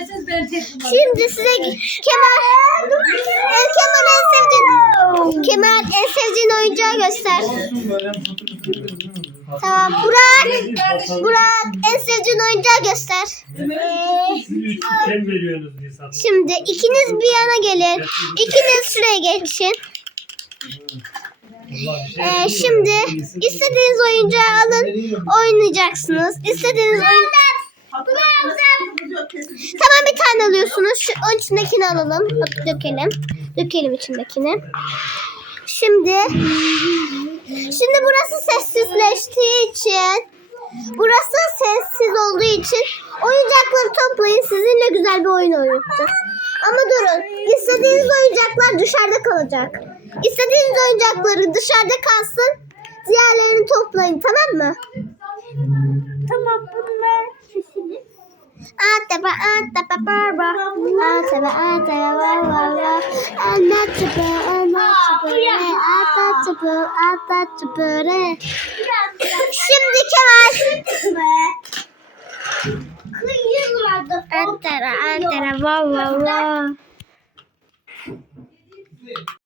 Gelmezseniz ben tek kullanırım. Şimdi size Kemal e, Kemal en sevdiğin Kemal en sevdiğin oyuncağı göster. Tamam Burak Burak en sevdiğin oyuncağı göster. Şimdi ikiniz bir yana gelin. İkiniz şuraya geçin. Ee, şimdi istediğiniz oyuncağı alın oynayacaksınız. İstediğiniz oyun... Tamam bir tane alıyorsunuz. Şu onun içindekini alalım. Hop, dökelim. Dökelim içindekini. Şimdi Şimdi burası sessizleştiği için Burası sessiz olduğu için oyuncakları toplayın sizinle güzel bir oyun oynayacağız. Ama durun. İstediğiniz oyuncaklar dışarıda kalacak. İstediğiniz oyuncakları dışarıda kalsın. Diğerlerini toplayın tamam mı? Ataba ataba barba. Ataba ataba barba. Anlataba anlataba. Ataba ataba. Şimdi Kemal. Kıyılmadı. Va va va.